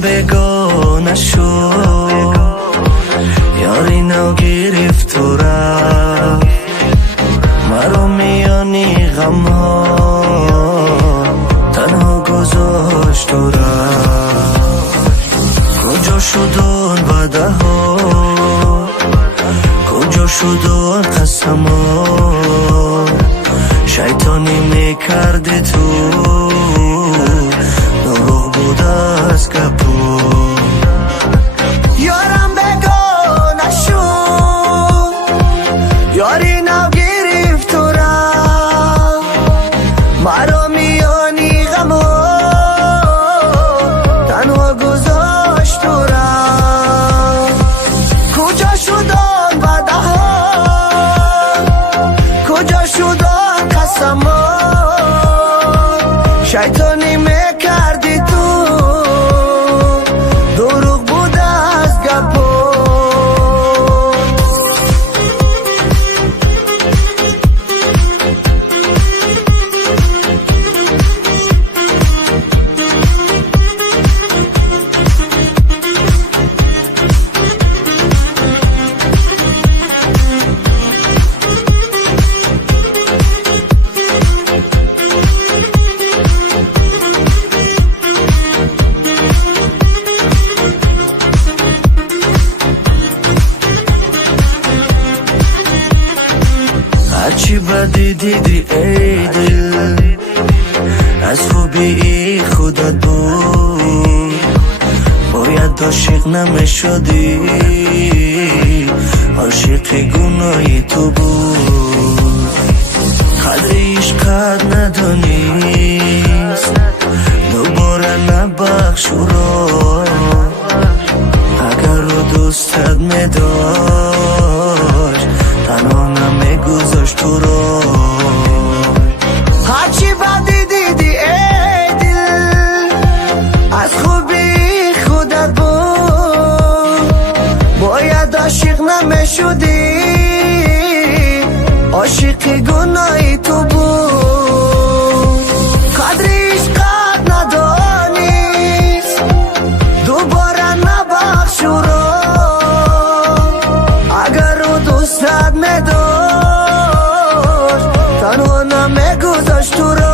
بگانه شد یاری نو گرفت و رفت مرا میانی غم ها تنها گذاشت و رفت کجا شدن وعده ها کجا شدن قسم ها شیطانی میکردی تو دروغ بود از گپو یارم بگانه شد یاری نو گرفت و رفت مرا میانی غم تنها گذاشت و رفت کجا شدن وعده ها کجا شدن قسم ها شیطانی میکردی تو دروغ بود از گپو هرچی بدی دیدی ای دل از خوبی خودت بود باید عاشق نمیشدی عاشق گناهی تو بود قدر عشقت ندانیست دوباره نبخش او را اگر رو دوستت میداشت تنها نمیگذاشت تو را هرچی بدی دیدی ای دل از خوبی خودت بود باید عاشق نمیشدی عاشق گناهی تو بود قدر عشقت ندانیست دوباره نبخش او را اگر رو دوستت میداشت تنها نمیگذاشت تو را